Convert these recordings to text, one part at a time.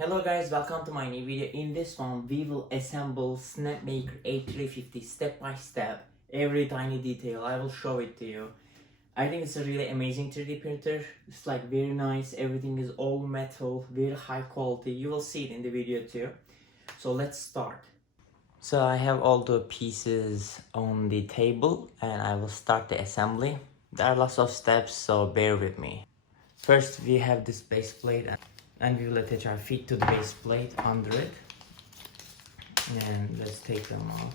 Hello guys, welcome to my new video. In this one, we will assemble Snapmaker A350 step by step. Every tiny detail, I will show it to you. I think it's a really amazing 3D printer. It's like very nice, everything is all metal, very high quality. You will see it in the video too. So let's start. So I have all the pieces on the table and I will start the assembly. There are lots of steps, so bear with me. First we have this base plate and we will attach our feet to the base plate under it. And let's take them off.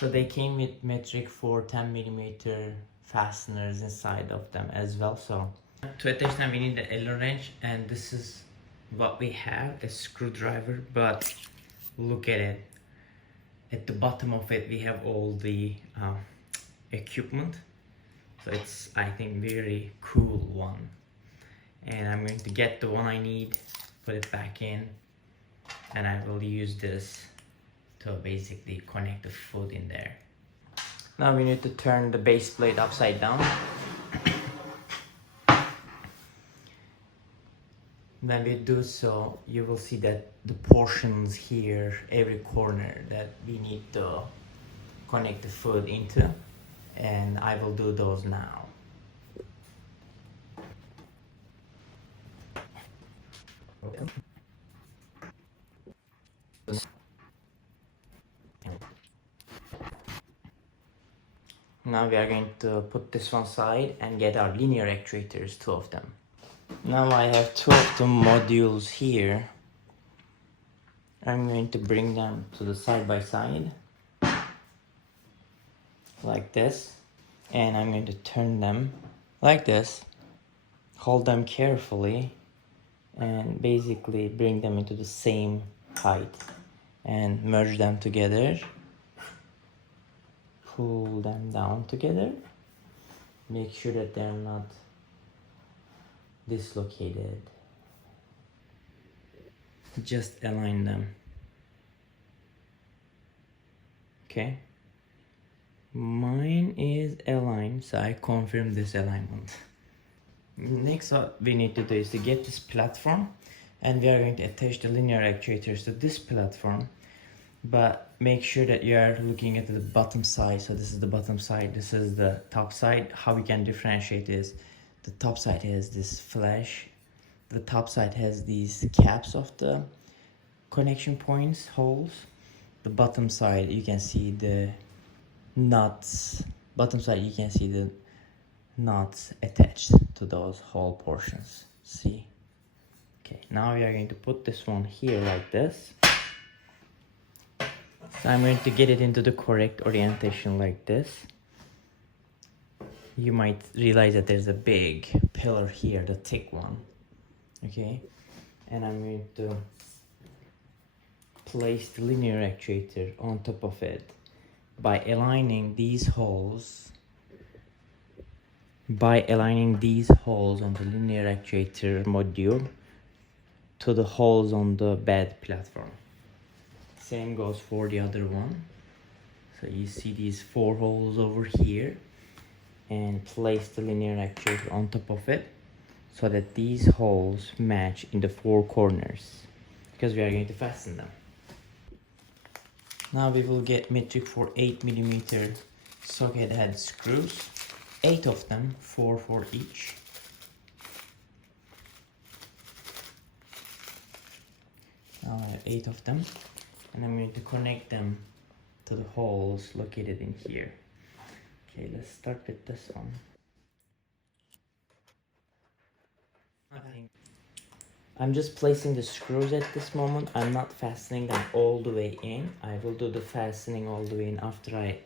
So they came with metric for 10mm fasteners inside of them as well. So to attach them we need the Allen wrench, and this is what we have, a screwdriver, but look at it. At the bottom of it we have all the equipment. So it's, I think, very cool one. And I'm going to get the one I need, put it back in, and I will use this to basically connect the foot in there. Now we need to turn the base plate upside down. When we do so, you will see that the portions here, every corner that we need to connect the foot into, and I will do those now. Okay. Now we are going to put this one side and get our linear actuators, 2 of them. Now I have 2 of the modules here. I'm going to bring them to the side by side, like this. And I'm going to turn them like this, hold them carefully, and basically bring them into the same height and merge them together. Pull them down together. Make sure that they're not dislocated. Just align them. Okay. Mine is aligned, so I confirm this alignment. Next, what we need to do is to get this platform, and we are going to attach the linear actuators to this platform. But make sure that you are looking at the bottom side. So this is the bottom side, this is the top side. How we can differentiate is, the top side has this flash, the top side has these caps of the connection points, holes. The bottom side you can see the nuts, bottom side you can see the nuts attached to those hole portions. See? Okay, now we are going to put this one here like this. So I'm going to get it into the correct orientation like this. You might realize that there's a big pillar here, the thick one. Okay, and I'm going to place the linear actuator on top of it by aligning these holes. By aligning these holes on the linear actuator module to the holes on the bed platform. Same goes for the other one. So you see these 4 holes over here, and place the linear actuator on top of it so that these holes match in the 4 corners, because we are going to fasten them. Now we will get metric for 8mm socket head screws, 8 of them, 4 for each. Now I have 8 of them, and I'm going to connect them to the holes located in here. Okay, let's start with this one. I'm just placing the screws at this moment. I'm not fastening them all the way in. I will do the fastening all the way in after I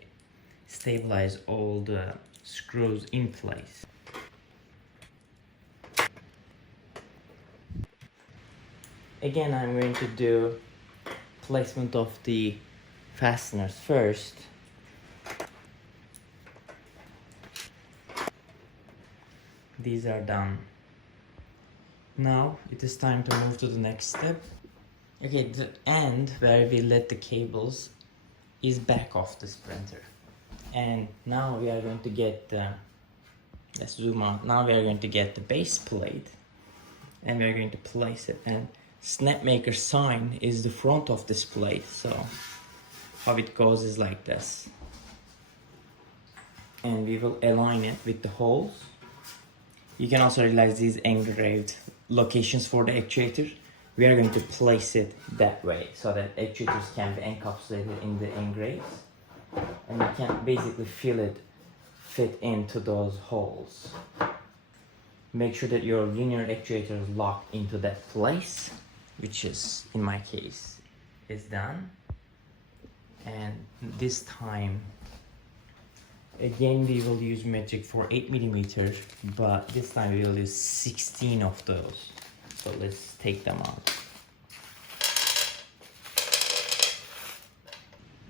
stabilize all the screws in place. Again, I'm going to do placement of the fasteners first. These are done. Now it is time to move to the next step. Okay, the end where we let the cables is back of this printer. And now we are going to get the, let's zoom out. Now we are going to get the base plate and we are going to place it. And Snapmaker sign is the front of this plate. So how it goes is like this. And we will align it with the holes. You can also realize these engraved locations for the actuator. We are going to place it that way so that actuators can be encapsulated in the engraves. And you can basically fit into those holes. Make sure that your linear actuator is locked into that place, which is, in my case, is done. And this time, again, we will use metric for 8mm, but this time we will use 16 of those. So let's take them out.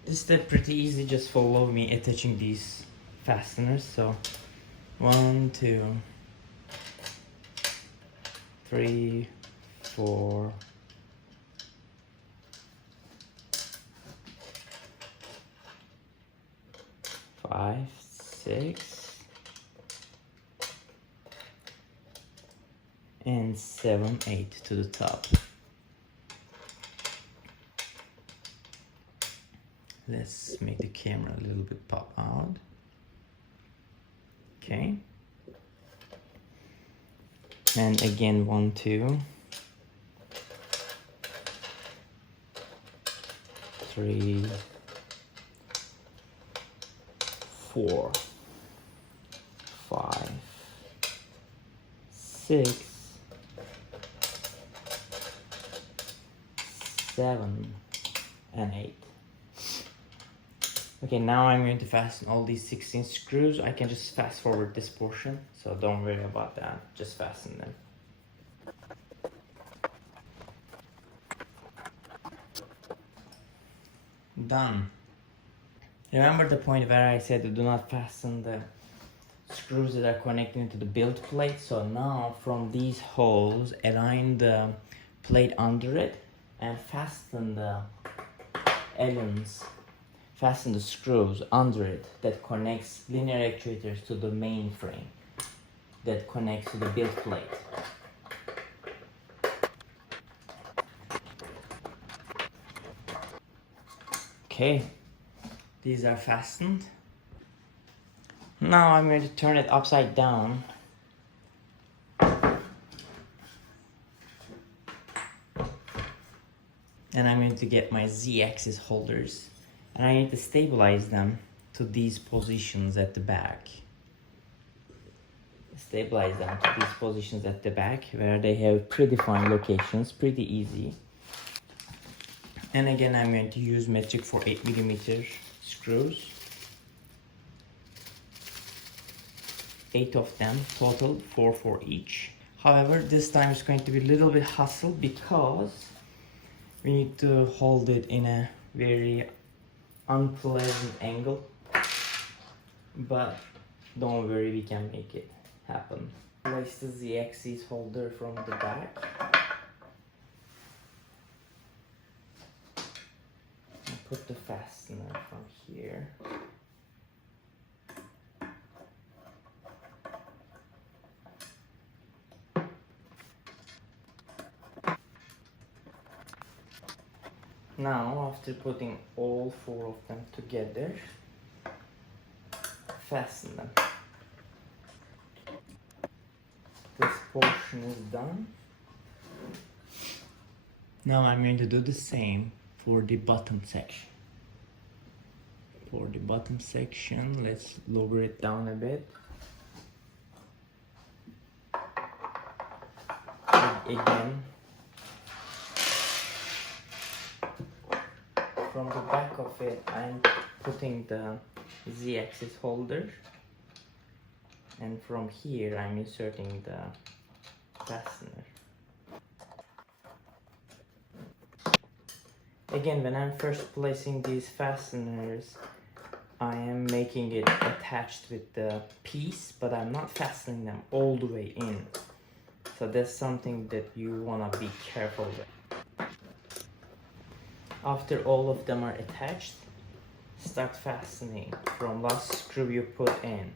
This step pretty easy, just follow me attaching these fasteners. So 1, 2, 3, 4, 5, 6, and 7, 8 to the top. Let's make the camera a little bit pop out. Okay. And again, 1, 2, 3, 4, 5, 6, 7, and 8. Okay, now I'm going to fasten all these 16 screws. I can just fast forward this portion, so don't worry about that. Just fasten them. Done. Remember the point where I said do not fasten the screws that are connecting to the build plate? So now from these holes, align the plate under it and fasten the Allen's. Fasten the screws under it that connects linear actuators to the main frame that connects to the build plate. Okay, these are fastened. Now I'm going to turn it upside down. And I'm going to get my Z-axis holders. And I need to stabilize them to these positions at the back. Stabilize them to these positions at the back where they have predefined locations, pretty easy. And again, I'm going to use metric for 8mm screws. 8 of them total, 4 for each. However, this time it's going to be a little bit hassle because we need to hold it in a very unpleasant angle, but don't worry, we can make it happen. Place the Z-axis holder from the back. And put the fastener from here. Now, after putting all 4 of them together, fasten them. This portion is done. Now I'm going to do the same for the bottom section. For the bottom section, let's lower it down a bit. Again, from the back of it, I'm putting the Z-axis holder, and from here I'm inserting the fastener. Again, when I'm first placing these fasteners, I am making it attached with the piece, but I'm not fastening them all the way in. So that's something that you want to be careful with. After all of them are attached, start fastening from last screw you put in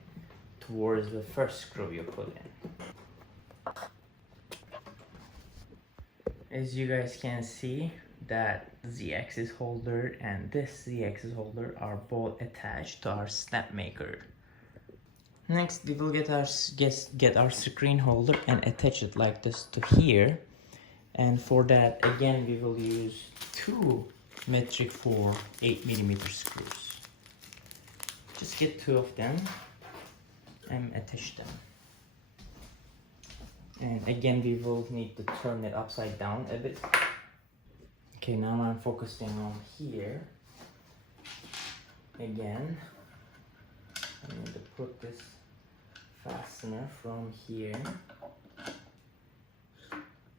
towards the first screw you put in. As you guys can see, that Z-axis holder and this Z-axis holder are both attached to our Snapmaker. Next, we will get our screen holder and attach it like this to here. And for that, again, we will use two metric 4 8mm screws. Just get two of them and attach them. And again, we will need to turn it upside down a bit. Okay, now I'm focusing on here. Again, I need to put this fastener from here.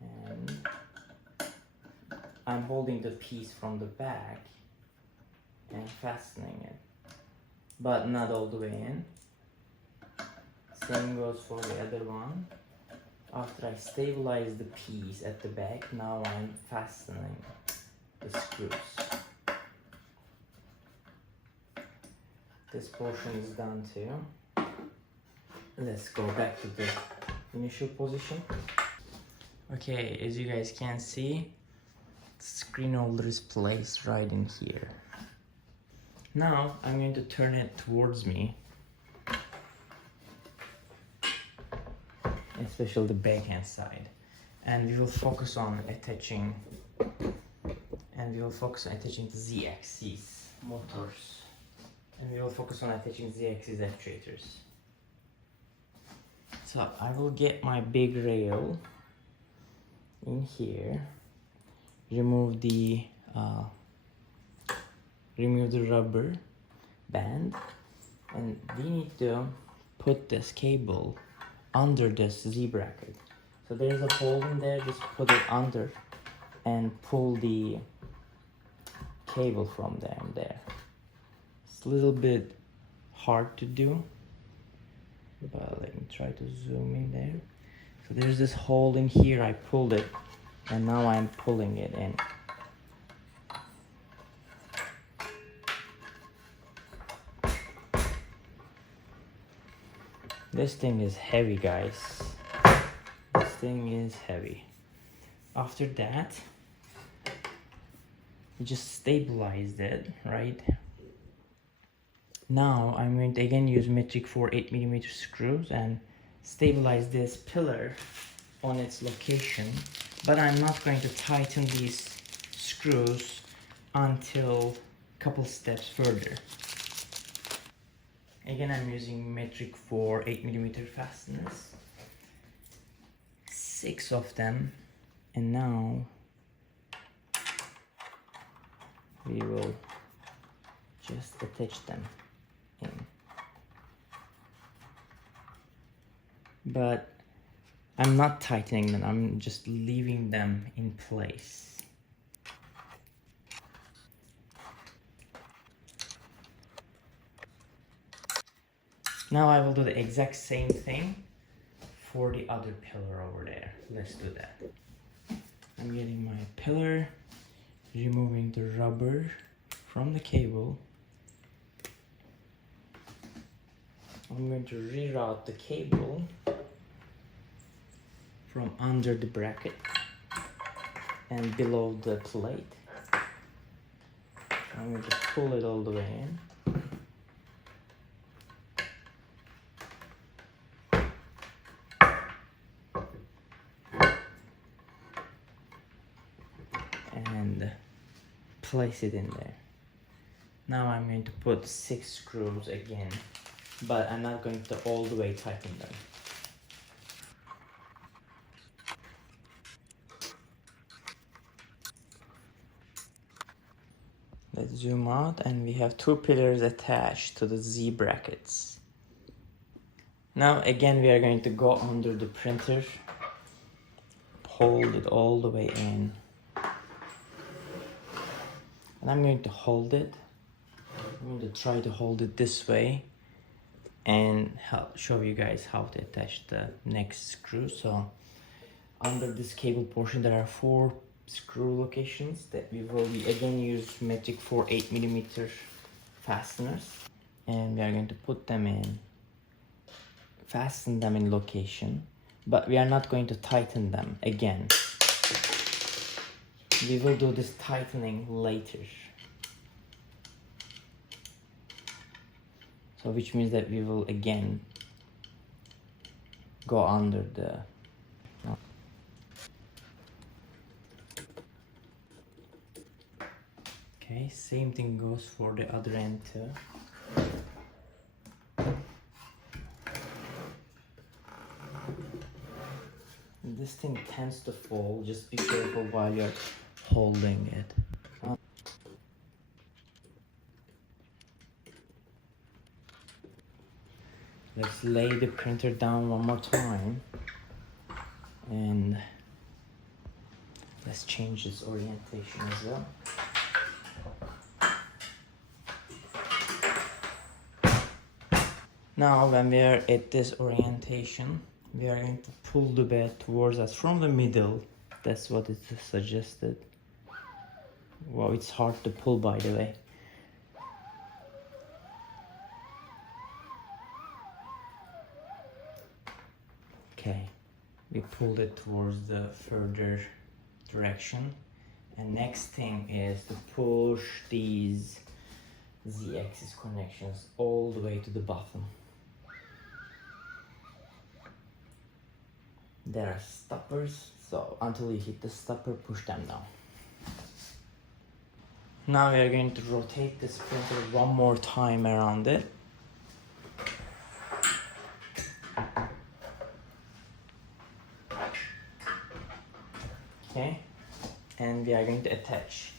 And I'm holding the piece from the back and fastening it, but not all the way in. Same goes for the other one. After I stabilize the piece at the back, now I'm fastening the screws. This portion is done too. Let's go back to the initial position. Okay, as you guys can see, the screen holder is placed right in here. Now I'm going to turn it towards me, especially the backhand side, and we will focus on attaching the Z-axis motors, and we will focus on attaching Z-axis actuators. So I will get my big rail in here, remove the rubber band, and we need to put this cable under this Z bracket. So there is a hole in there, just put it under and pull the cable from there. It's a little bit hard to do, but let me try to zoom in there. So there's this hole in here, I pulled it, and now I'm pulling it in. This thing is heavy, guys. This thing is heavy. After that, you just stabilized it, right? Now I'm going to again use metric 4 8mm screws and stabilize this pillar on its location, but I'm not going to tighten these screws until a couple steps further. Again, I'm using metric 4 8mm fasteners, 6 of them, and now we will just attach them in. But I'm not tightening them, I'm just leaving them in place. Now I will do the exact same thing for the other pillar over there. Let's do that. I'm getting my pillar, removing the rubber from the cable. I'm going to reroute the cable from under the bracket and below the plate. I'm going to pull it all the way in. And place it in there. Now I'm going to put 6 screws again, but I'm not going to all the way tighten them. Let's zoom out, and we have 2 pillars attached to the Z brackets. Now again we are going to go under the printer, hold it all the way in, and I'm going to hold it. I'm going to try to hold it this way and show you guys how to attach the next screw. So under this cable portion there are 4 screw locations that we will again use metric 4 8mm fasteners, and we are going to put them in, fasten them in location, but we are not going to tighten them again. We will do this tightening later. So which means that we will again go under the okay, same thing goes for the other end too. This thing tends to fall, just be careful while you're holding it. Let's lay the printer down one more time and let's change its orientation as well. Now when we are at this orientation, we are going to pull the bed towards us from the middle. That's what it is suggested. Wow, it's hard to pull, by the way. Okay, we pulled it towards the further direction. And next thing is to push these Z-axis connections all the way to the bottom. There are stoppers, so until you hit the stopper, push them down. Now we are going to rotate this printer one more time around it. Okay, and we are going to attach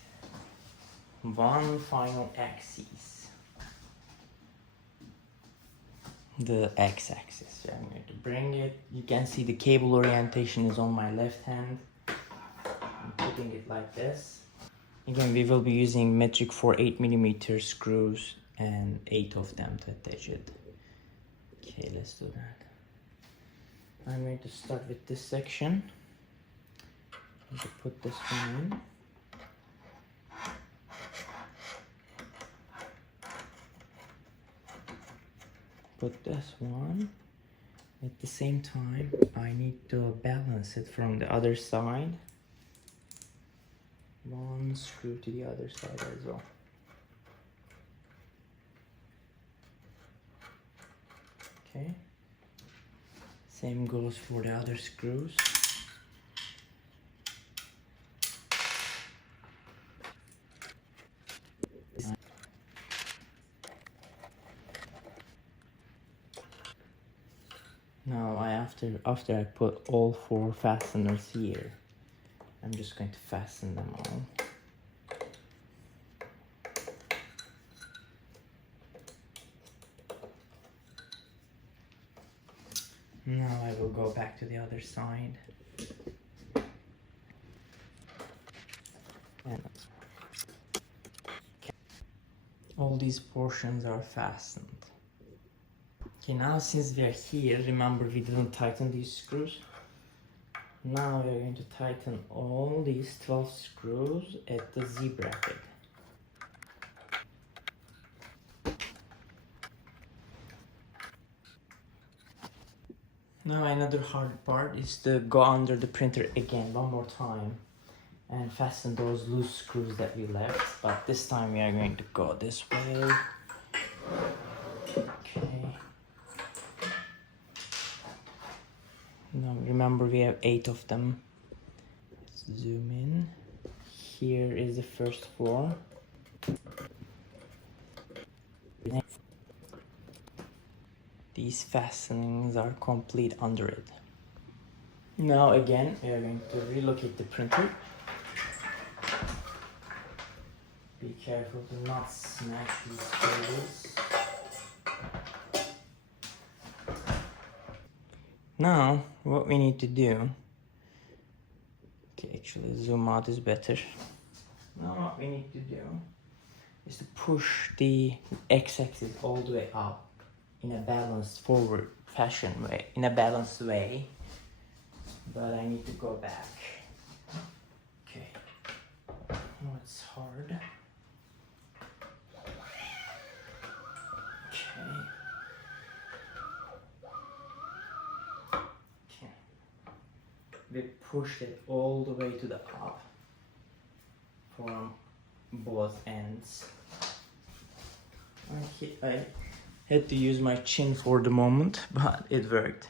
one final axis, the x-axis. I'm going to bring it. You can see the cable orientation is on my left hand. I'm putting it like this. Again, we will be using metric 4 8mm screws and 8 of them to attach it. Okay, let's do that. I'm going to start with this section. I'm going to put this one in. Put this one. At the same time, I need to balance it from the other side. One screw to the other side as well. Okay. Same goes for the other screws. Now after I put all 4 fasteners here, I'm just going to fasten them all. Now I will go back to the other side. And all these portions are fastened. Okay, now since we are here, remember we didn't tighten these screws. Now we are going to tighten all these 12 screws at the Z bracket. Now another hard part is to go under the printer again one more time and fasten those loose screws that we left, but this time we are going to go this way. Okay. Now remember we have 8 of them. Let's zoom in. Here is the first floor. These fastenings are complete under it. Now again, we are going to relocate the printer. Be careful to not smash these cables. Now, what we need to do, okay, actually zoom out is better. Now what we need to do is to push the x-axis all the way up in a balanced forward fashion way, in a balanced way. but I need to go back. Okay. Oh, it's hard. Okay. We pushed it all the way to the top from both ends. I had to use my chin for the moment, but it worked.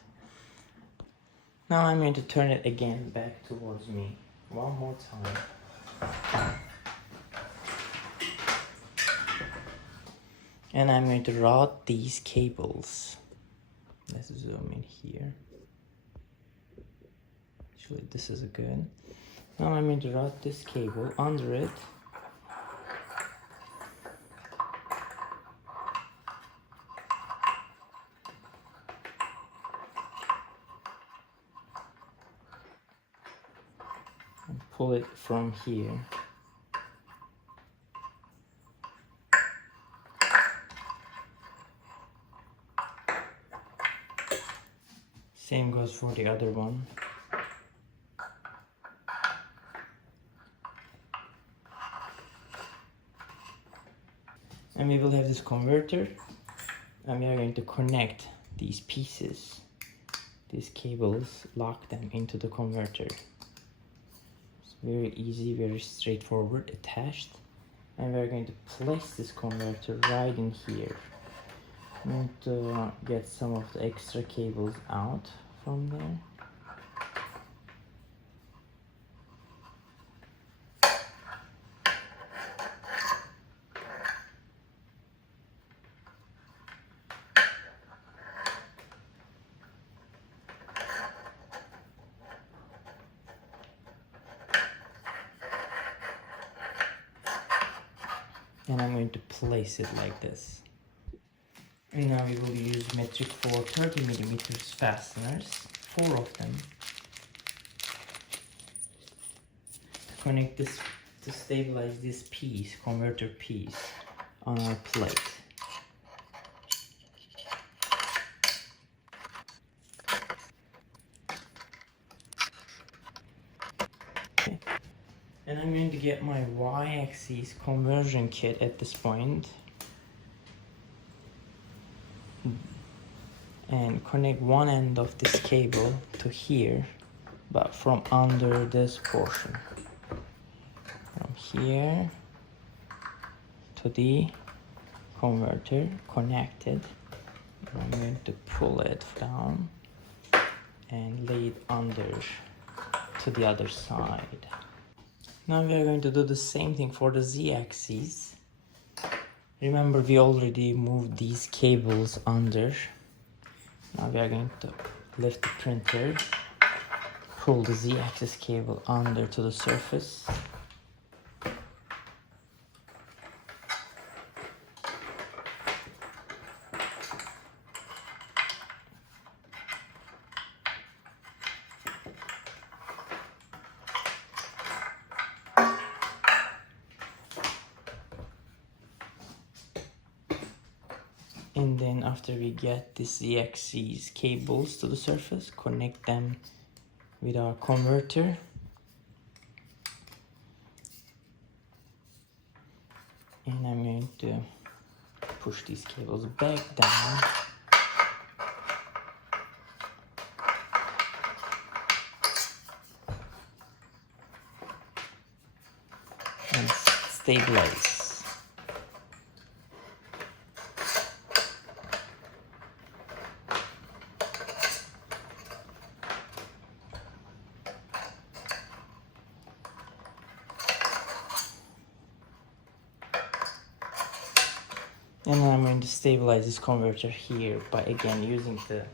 Now I'm going to turn it again back towards me one more time. And I'm going to route these cables. Let's zoom in here. Actually, this is good. Now I'm going to route this cable under it. And pull it from here. Same goes for the other one. And we will have this converter, and we are going to connect these pieces, these cables, lock them into the converter. It's very easy, very straightforward, attached. And we are going to place this converter right in here. I'm going to get some of the extra cables out from there. And I'm going to place it like this. And now we will use metric 4 30mm fasteners, 4 of them, to connect this, to stabilize this piece, converter piece, on our plate. Okay. And I'm going to get my Y-axis conversion kit at this point and connect one end of this cable to here, but from under this portion. From here to the converter connected. I'm going to pull it down and lay it under to the other side. Now we are going to do the same thing for the Z-axis. Remember, we already moved these cables under. Now we are going to lift the printer, pull the Z-axis cable under to the surface. And then after we get the Z-axis cables to the surface, connect them with our converter. And I'm going to push these cables back down. And stabilize. And then I'm going to stabilize this converter here by again using the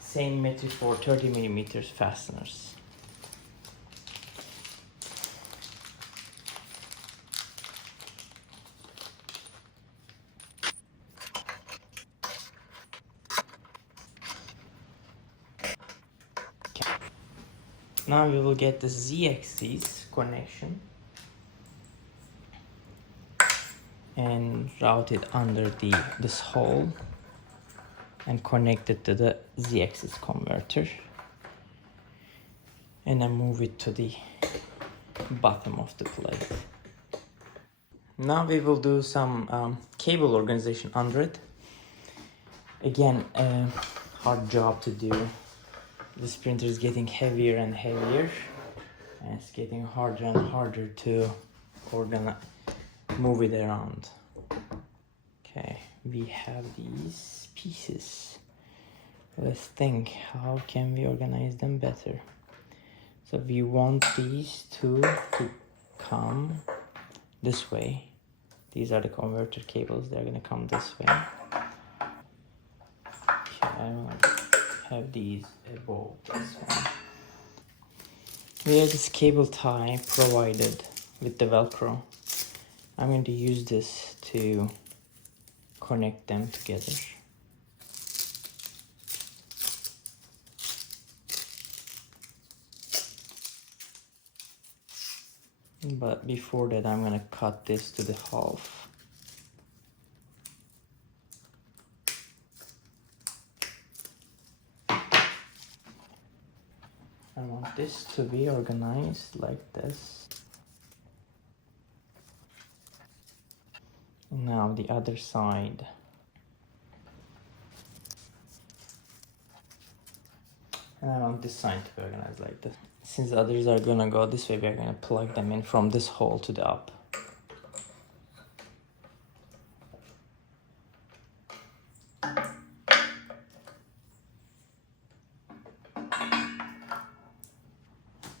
same metric 4 30mm fasteners. Okay. Now we will get the Z-axis connection and route it under this hole and connect it to the Z-axis converter. and then move it to the bottom of the plate. Now we will do some cable organization under it. Again, hard job to do. This printer is getting heavier and heavier, and it's getting harder and harder to move it around. Okay, we have these pieces. Let's think, how can we organize them better? So we want these two to come this way. These are the converter cables, they're gonna come this way. Okay, I want to have these above this one. We have this cable tie provided with the Velcro. I'm going to use this to connect them together. But before that, I'm gonna cut this to the half. I want this to be organized like this. Now the other side. And I want this side to be organized like this. Since the others are gonna go this way, we're gonna plug them in from this hole to the up.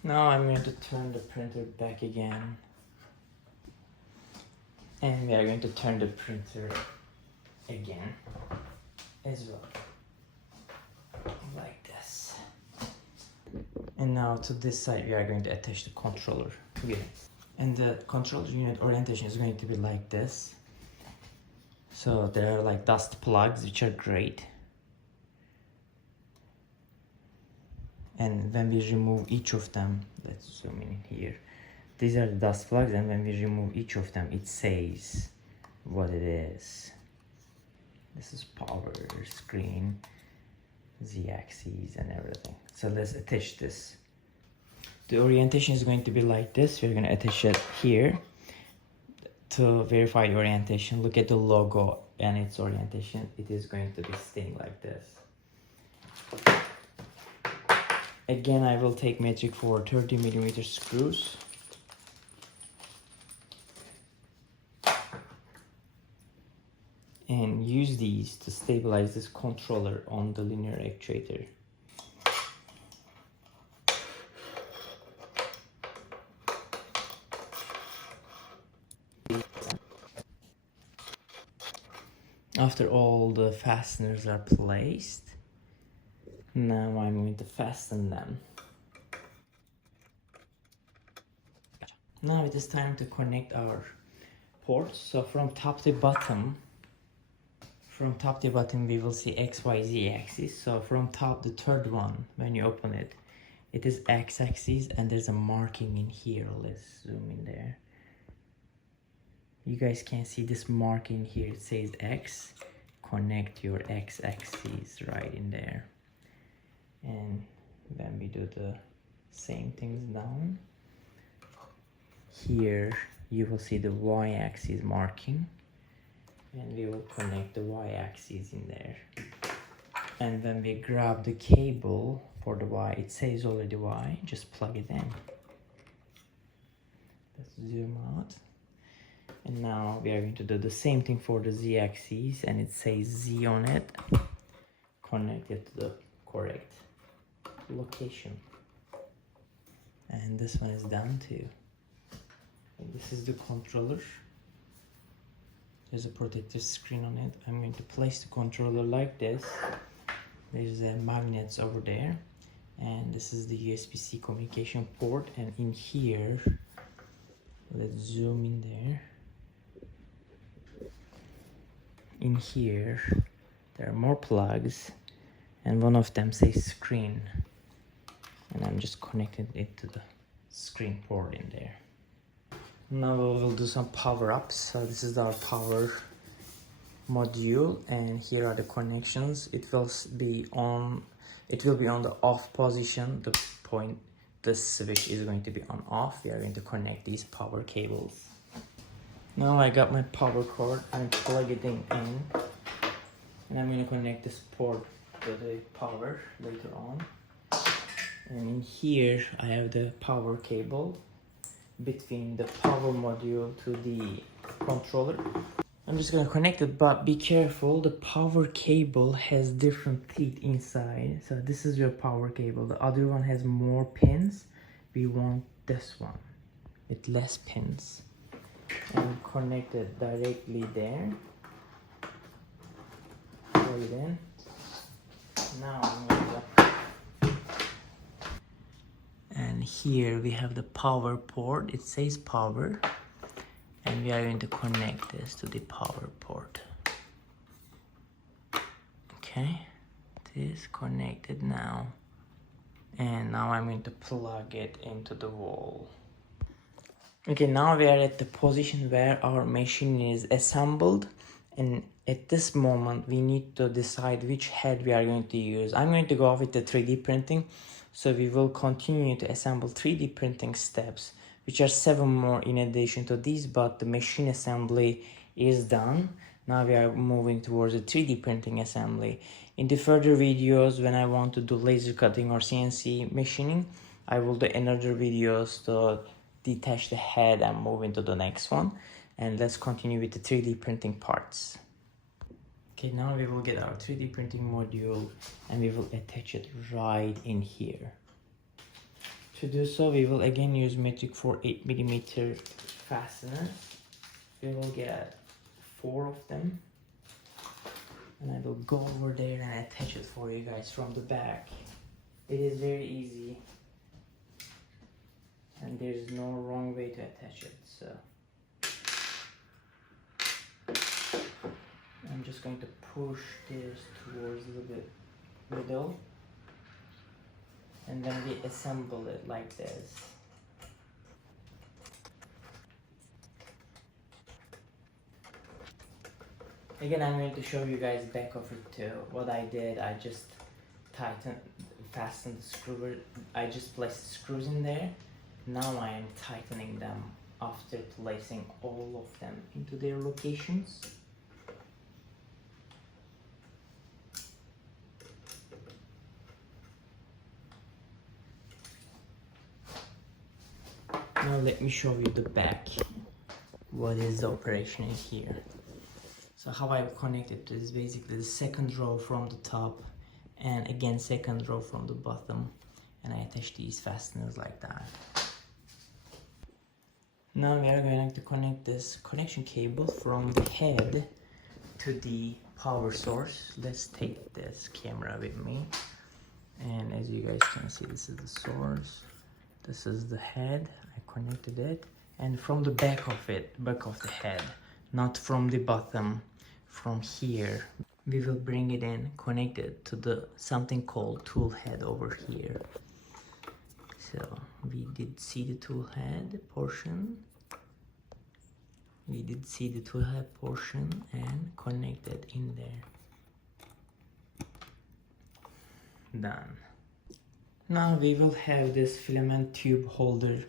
Now I'm going to turn the printer back again. And we are going to turn the printer again as well. Like this. And now to this side we are going to attach the controller unit. And the controller unit orientation is going to be like this. So there are like dust plugs which are great. And when we remove each of them, let's zoom in here. These are the dust plugs, and when we remove each of them, it says what it is. This is power, screen, Z-axis and everything. So let's attach this. The orientation is going to be like this. We're going to attach it here. To verify the orientation, look at the logo and its orientation. It is going to be staying like this. Again, I will take metric for 30mm screws. And use these to stabilize this controller on the linear actuator. After all the fasteners are placed, now I'm going to fasten them. Now it is time to connect our ports. So from top to bottom, we will see X, Y, Z axis. So from top, the third one, when you open it, it is X axis, and there's a marking in here. Let's zoom in there. You guys can see this marking here. It says X. Connect your X axis right in there. And then we do the same things down. Here you will see the Y axis marking. And we will connect the Y axis in there. And when we grab the cable for the Y, it says already Y, just plug it in. Let's zoom out. And now we are going to do the same thing for the Z axis, and it says Z on it. Connect it to the correct location. And this one is done too. And this is the controller. There's a protective screen on it. I'm going to place the controller like this. There's magnets over there. And this is the USB-C communication port. And in here, let's zoom in there. In here, there are more plugs. And one of them says screen. And I'm just connecting it to the screen port in there. Now we'll do some power-ups. So this is our power module, and here are the connections. It will be on the off position, the this switch is going to be on off. We are going to connect these power cables. Now I got my power cord. I'm plugging it in, and I'm going to connect this port to the power later on. And in here I have the power cable between the power module to the controller. I'm just gonna connect it, but be careful, the power cable has different teeth inside. So this is your power cable. The other one has more pins. We want this one with less pins. And connect it directly there. Plug it in. Now I'm gonna... And here we have the power port. It says power. And we are going to connect this to the power port. Okay, this connected now. And now I'm going to plug it into the wall. Okay, now we are at the position where our machine is assembled. And at this moment, we need to decide which head we are going to use. I'm going to go with the 3D printing. So we will continue to assemble 3D printing steps, which are 7 more in addition to these, but the machine assembly is done. Now we are moving towards the 3D printing assembly. In the further videos, when I want to do laser cutting or CNC machining, I will do another videos to detach the head and move into the next one. And let's continue with the 3D printing parts. Okay, now we will get our 3D printing module and we will attach it right in here. To do so, we will again use metric for 8mm fasteners. We will get 4 of them. And I will go over there and attach it for you guys from the back. It is very easy. And there's no wrong way to attach it, so. I'm just going to push this towards the middle. And then we assemble it like this. Again, I'm going to show you guys back of it too. What I did, I just fastened the screw. I just placed the screws in there. Now I am tightening them after placing all of them into their locations. Now let me show you the back. What is the operation in here? So how I connect it is basically the second row from the top and again second row from the bottom, and I attach these fasteners like that. Now we are going to connect this connection cable from the head to the power source. Let's take this camera with me, and as you guys can see, this is the source, this is the head. I connected it, and from the back of the head, not from the bottom, from here we will bring it in, connect it to the something called tool head over here. So we did see the tool head portion, and connect it in there. Done. Now we will have this filament tube holder.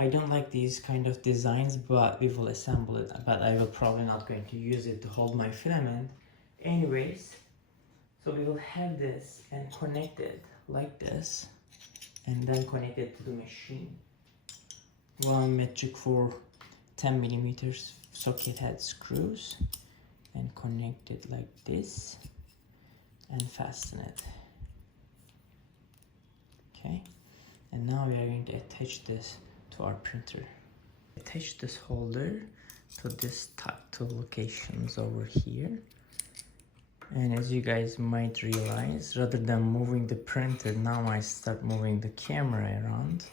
I don't like these kind of designs, but we will assemble it. But I will probably not going to use it to hold my filament. Anyways, so we will have this and connect it like this, and then connect it to the machine. 1 metric for 10mm socket head screws, and connect it like this, and fasten it. Okay, and now we are going to attach this to our printer. Attach this holder to this two locations over here. And as you guys might realize, rather than moving the printer, now I start moving the camera around.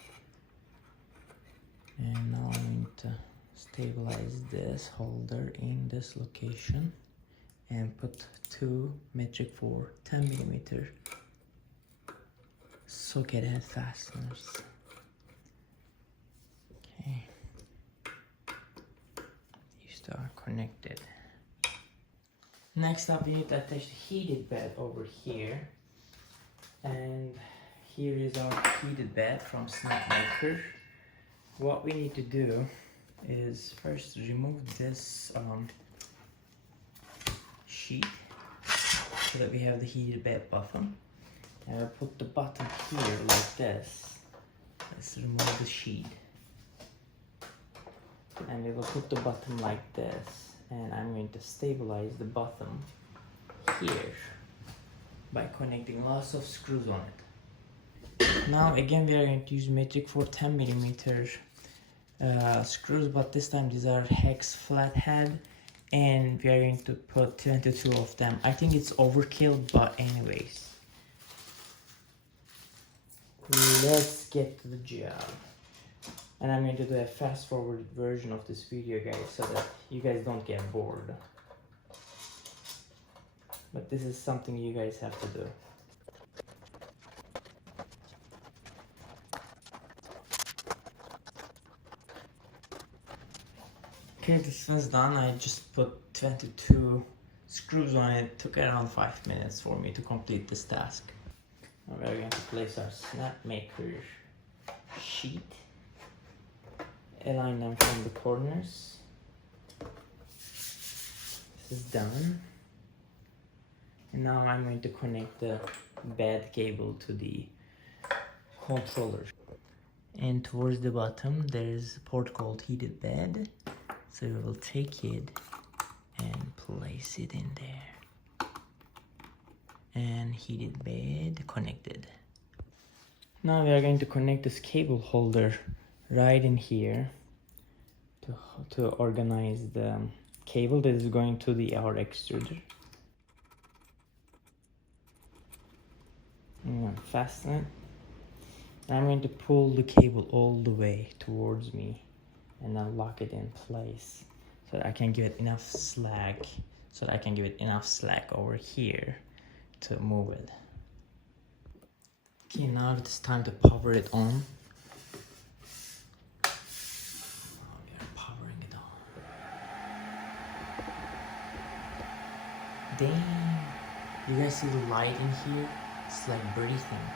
And now I'm going to stabilize this holder in this location and put 2 metric for 10mm socket head fasteners. Okay, these two are connected. Next up, we need to attach the heated bed over here, and Here is our heated bed from Snapmaker. What we need to do is first remove this sheet so that we have the heated bed bottom. And I'll put the bottom here like this. Let's remove the sheet. And we will put the bottom like this. And I'm going to stabilize the bottom here by connecting lots of screws on it. Now again we are going to use metric for 10mm screws, but this time these are hex flathead, and we are going to put 22 of them. I think it's overkill, but anyways, let's get to the job. And I'm going to do a fast forward version of this video, guys, so that you guys don't get bored. But this is something you guys have to do. Okay, this one's done. I just put 22 screws on it. It took around 5 minutes for me to complete this task. Now we're going to place our Snapmaker sheet. Align them from the corners. This is done. And now I'm going to connect the bed cable to the controller. And towards the bottom there is a port called heated bed. So we will take it and place it in there. And heated bed connected. Now we are going to connect this cable holder right in here to organize the cable that is going to our extruder. I'm going to fasten it. And I'm going to pull the cable all the way towards me and then lock it in place so that I can give it enough slack over here to move it. Okay, now it's time to power it on. We are powering it on. Damn! You guys see the light in here? It's like breathing.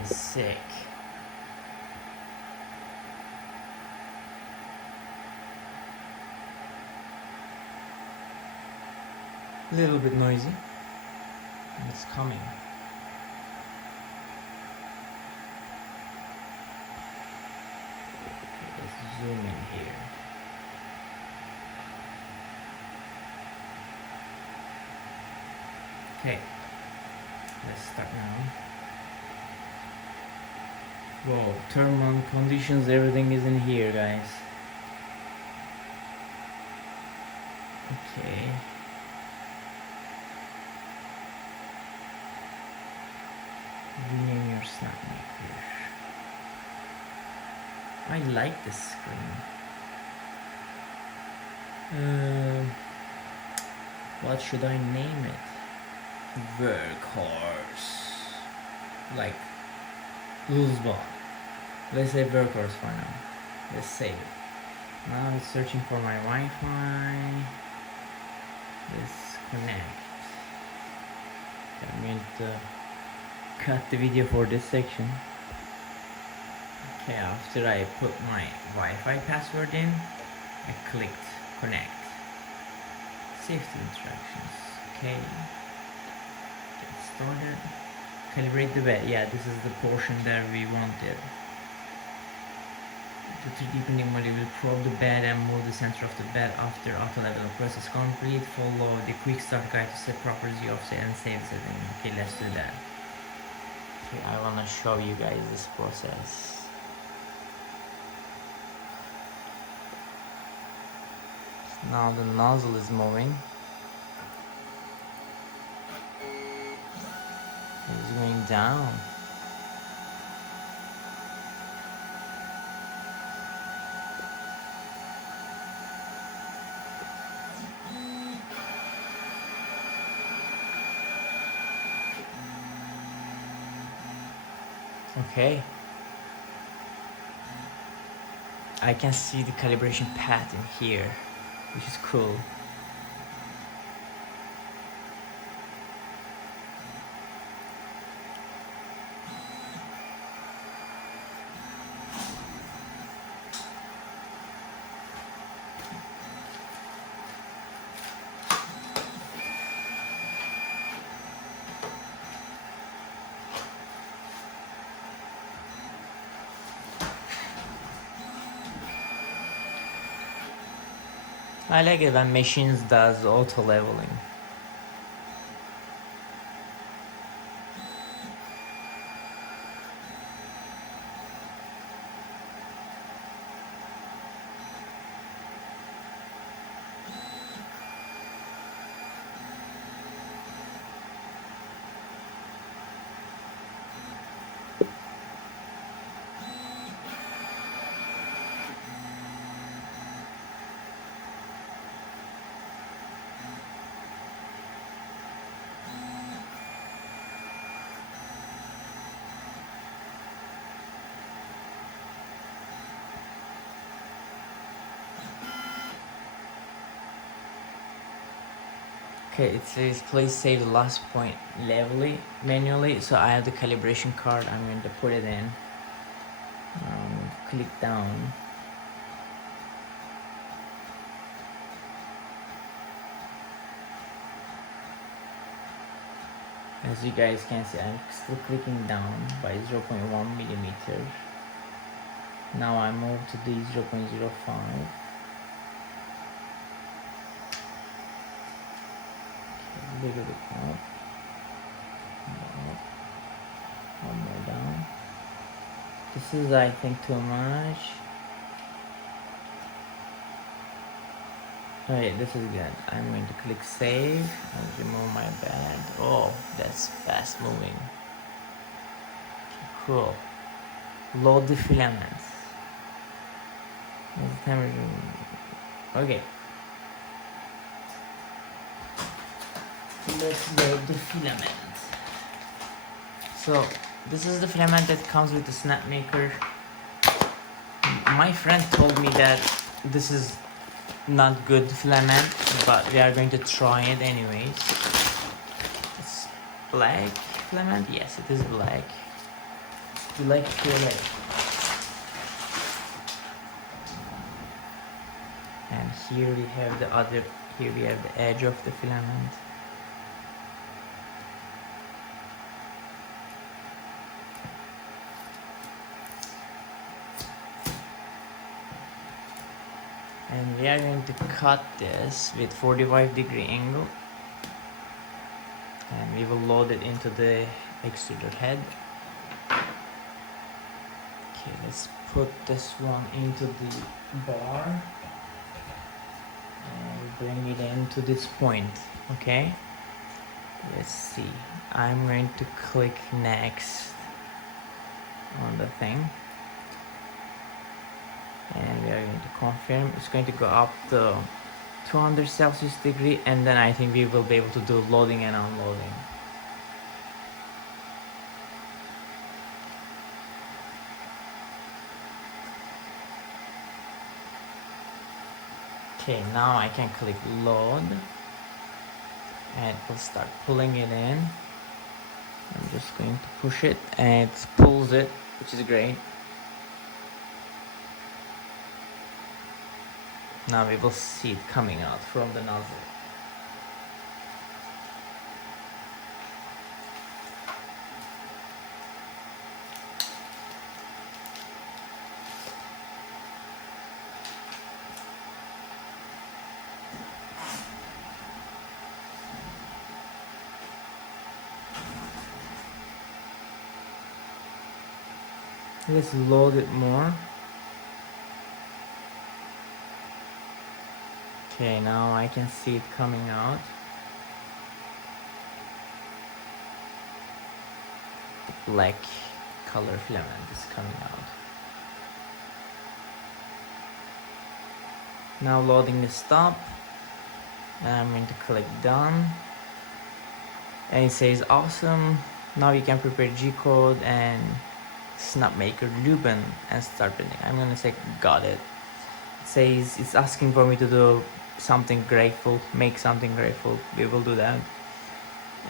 It's sick. A little bit noisy. It's coming. Let's zoom in here. Okay, let's start now. Whoa, thermal conditions, everything is in here, guys. Okay. Rename your Snapmaker. I like this screen. What should I name it? Workhorse. Like Luban. Let's say workhorse for now. Let's save it. Now it's searching for my Wi-Fi. Let's connect. I'm going to cut the video for this section. Okay, after I put my Wi-Fi password in, I clicked connect. Safety instructions. Okay. Get started. Calibrate the bed. Yeah, this is the portion that we wanted. The 3D printing module will probe the bed and move the center of the bed after auto level process complete. Follow the quick start guide to set property offset and save setting. Okay, let's do that. Okay, I want to show you guys this process. Now the nozzle is moving. It's going down. Okay. I can see the calibration path in here, which is cool. I like it when machines does auto leveling. Okay, it says please save the last point manually. So I have the calibration card. I'm going to put it in. Click down. As you guys can see, I'm still clicking down by 0.1 millimeter. Now I move to the 0.05. A little bit up, one more down. This is, I think, too much. Okay, this is good. I'm going to click save and remove my bed. Oh, that's fast moving. Cool. Load the filaments. Okay. Let's load the filament. So this is the filament that comes with the Snapmaker. My friend told me that this is not good filament, but we are going to try it anyways. It's black filament. Yes, it is black. You like filament. And here we have the other. Here we have the edge of the filament. And we are going to cut this with 45-degree angle, and we will load it into the extruder head. Okay, let's put this one into the bar and bring it into this point. Okay, let's see. I'm going to click next on the thing. And we are going to confirm. It's going to go up to 200 Celsius degree, and then I think we will be able to do loading and unloading. Okay, now I can click load and it will start pulling it in. I'm just going to push it and it pulls it, which is great. Now we will see it coming out from the nozzle. Let's load it more. Okay, now I can see it coming out. The black color filament is coming out. Now loading the stop. And I'm going to click done. And it says awesome. Now you can prepare G-code and Snapmaker Luban and start building. I'm going to say got it. It says it's asking for me to do something grateful, make something grateful. We will do that,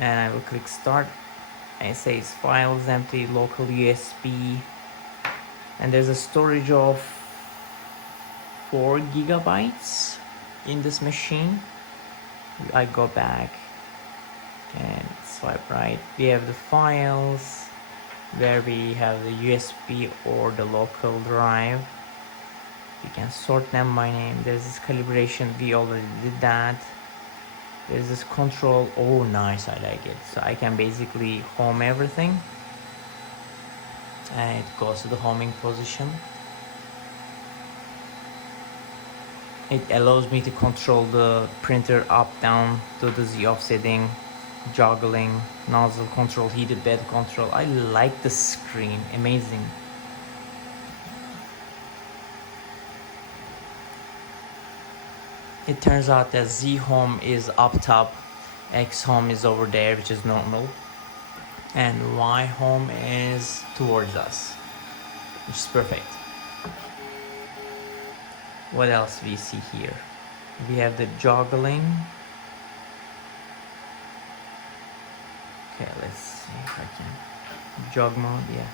and I will click start, and it says files empty, local USB, and there's a storage of 4 gigabytes in this machine. I go back and swipe right. We have the files where we have the USB or the local drive. You can sort them by name. There's this calibration, we already did that. There's this control, oh nice, I like it. So I can basically home everything. And it goes to the homing position. It allows me to control the printer up, down, do the Z offsetting, juggling, nozzle control, heated bed control. I like the screen, amazing. It turns out that Z home is up top, X home is over there, which is normal, and Y home is towards us, which is perfect. What else we see here? We have the juggling. Okay, let's see if I can jog mode. Yeah.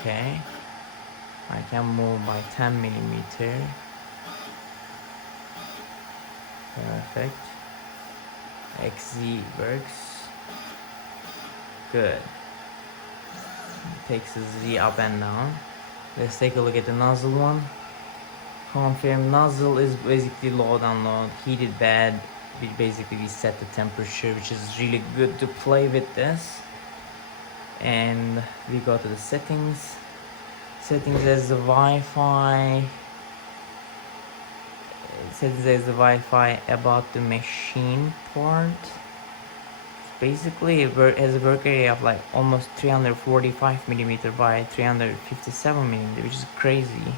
Okay. I can move by 10 millimeter. Perfect. XZ works. Good. Takes the Z up and down. Let's take a look at the nozzle one. Confirm nozzle is basically load unload, heated bed. We basically set the temperature, which is really good to play with this. And we go to the settings. Settings as the Wi-Fi. Settings as the Wi-Fi about the machine part. Basically, it has a work area of like almost 345 millimeter by 357 millimeter, which is crazy.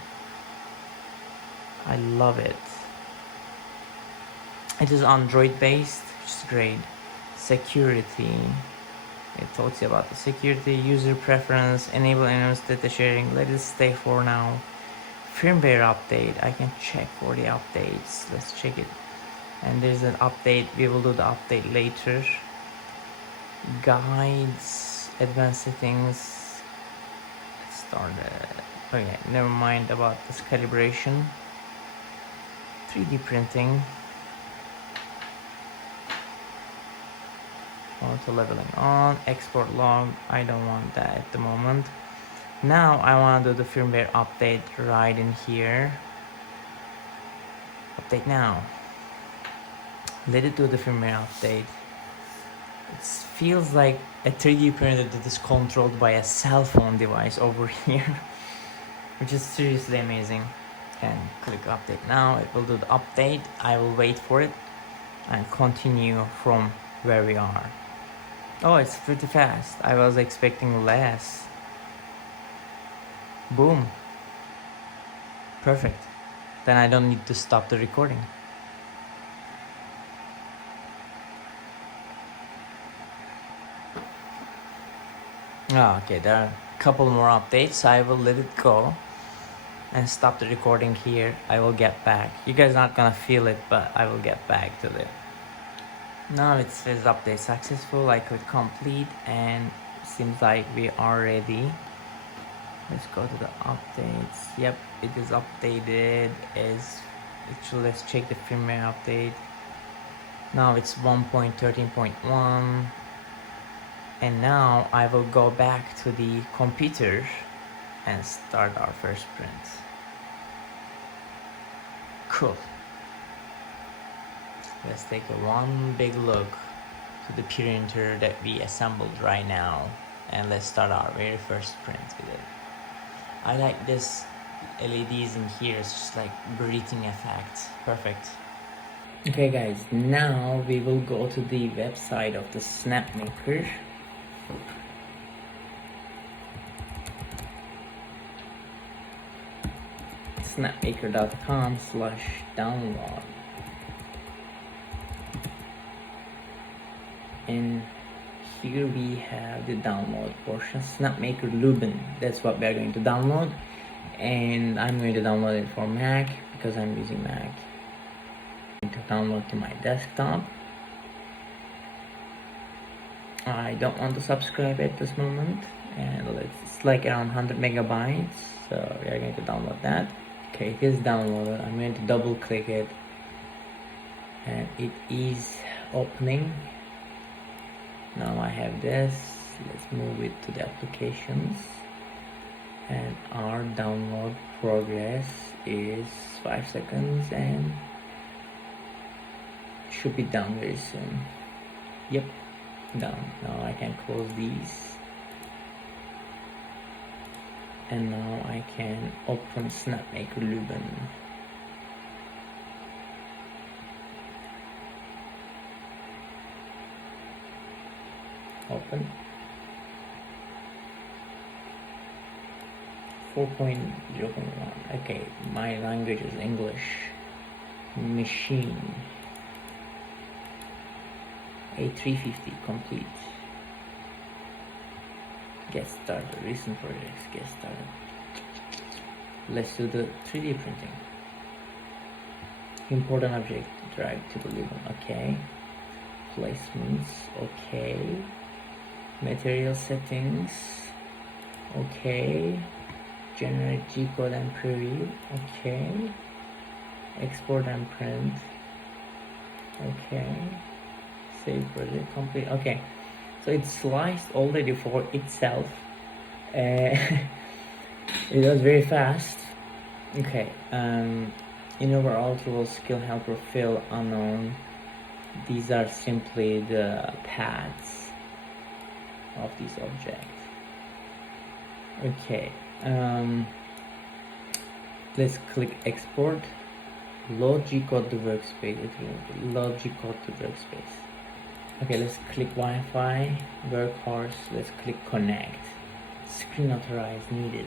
I love it. It is Android based, which is great. Security. It talks about the security, user preference, enable anonymous data sharing. Let it stay for now. Firmware update. I can check for the updates. Let's check it. And there's an update. We will do the update later. Guides, advanced settings. Let's start it. Okay, never mind about this calibration. 3D printing. Auto leveling on. Export log. I don't want that at the moment. Now I want to do the firmware update right in here. Update now. Let it do the firmware update. It feels like a 3D printer that is controlled by a cell phone device over here, which is seriously amazing. And click update now. It will do the update. I will wait for it and continue from where we are. Oh, it's pretty fast. I was expecting less. Boom. Perfect. Then I don't need to stop the recording. Okay, there are a couple more updates. I will let it go and stop the recording here. I will get back. You guys are not gonna feel it, but I will get back to it. Now it says update successful. I could complete, and seems like we are ready. Let's go to the updates. Yep, it is updated. Actually, let's check the firmware update. Now it's 1.13.1. And now I will go back to the computer and start our first print. Cool. Let's take one big look to the printer that we assembled right now, and let's start our very first print with it. I like this LEDs in here. It's just like breathing effect. Perfect. Okay guys, now we will go to the website of the Snapmaker. Snapmaker.com/download. And here we have the download portion. Snapmaker Luban, that's what we are going to download. And I'm going to download it for Mac because I'm using Mac. I'm going to download to my desktop. I don't want to subscribe at this moment, and it's like around 100 megabytes, so we are going to download that. Okay, it is downloaded. I'm going to double click it, and it is opening. Now I have this. let's move it to the applications, and our download progress is 5 seconds and should be done very soon. Yep, done. Now I can close these, and now I can open Snapmaker Luban. Open 4.0.1. Okay, my language is English. Machine A350 complete. Get started. Recent projects. Get started. Let's do the 3D printing. Import an object. Drag to the Luban. Okay. Placements. Okay. Material settings. Okay. Generate G-code and preview. Okay. Export and print. Okay. Save project complete. Okay. So it's sliced already for itself. It was very fast. Okay. In overall tool skill helper fill unknown. These are simply the paths of this object. Okay. Let's click export. Load G-code to workspace. Load G-code to workspace. Okay, let's click Wi-Fi, workhorse. Let's click connect. Screen authorize needed.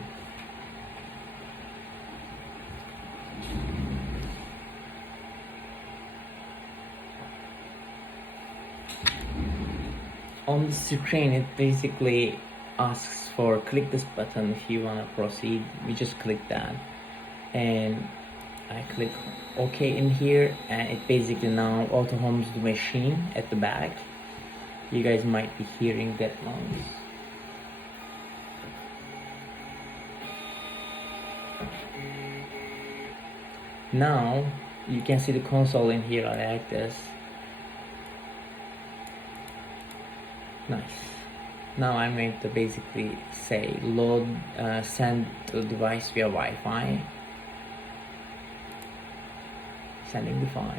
On the screen, it basically asks for click this button if you want to proceed. We just click that, and I click OK in here, and it basically now auto homes the machine at the back. You guys might be hearing that noise. Now you can see the console in here. I like this. Nice. Now I'm going to basically say load, send the device via Wi-Fi. Sending the file.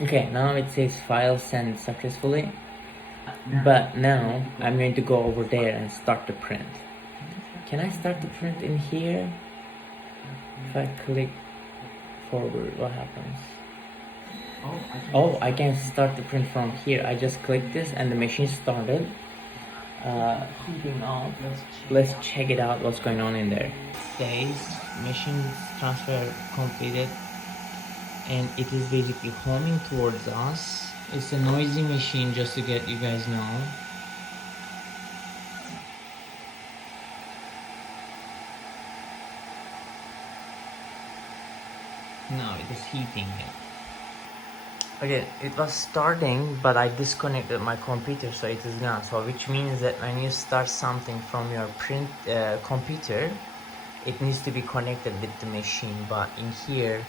Okay, now it says file sent successfully. But now I'm going to go over there and start the print. Can I start the print in here? If I click forward, what happens? Oh, I can start the print from here. I just clicked this and the machine started heating up. Let's check it out, what's going on in there. Says machine transfer completed, and it is basically homing towards us. It's a noisy machine, just to get you guys know. Now it is heating it. Okay, it was starting, but I disconnected my computer, so it is gone. So which means that when you start something from your print computer, it needs to be connected with the machine. But in here,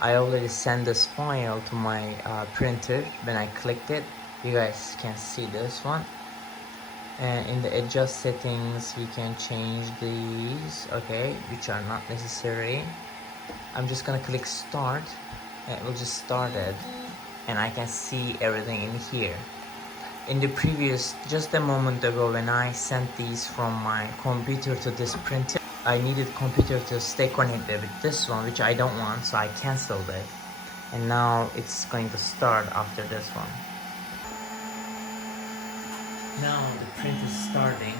I already sent this file to my printer. When I clicked it, you guys can see this one. And in the adjust settings, we can change these, okay, which are not necessary. I'm just gonna click start, and it will just start it, and I can see everything in here. In the previous, just a moment ago, when I sent these from my computer to this printer, I needed computer to stay connected with this one, which I don't want, so I canceled it. And now it's going to start after this one. Now the print is starting.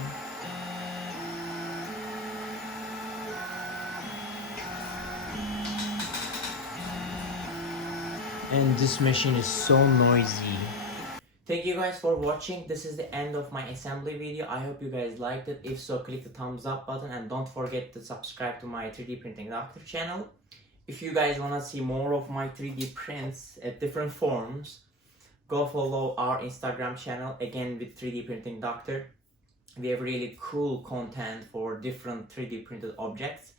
And this machine is so noisy. Thank you guys for watching. This is the end of my assembly video. I hope you guys liked it. If so, click the thumbs up button and don't forget to subscribe to my 3D Printing Doctor channel. If you guys want to see more of my 3D prints at different forms, go follow our Instagram channel, again with 3D Printing Doctor. We have really cool content for different 3D printed objects.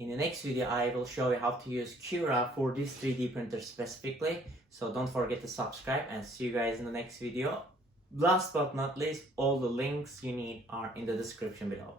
In the next video, I will show you how to use Cura for this 3D printer specifically. So don't forget to subscribe, and see you guys in the next video. Last but not least, all the links you need are in the description below.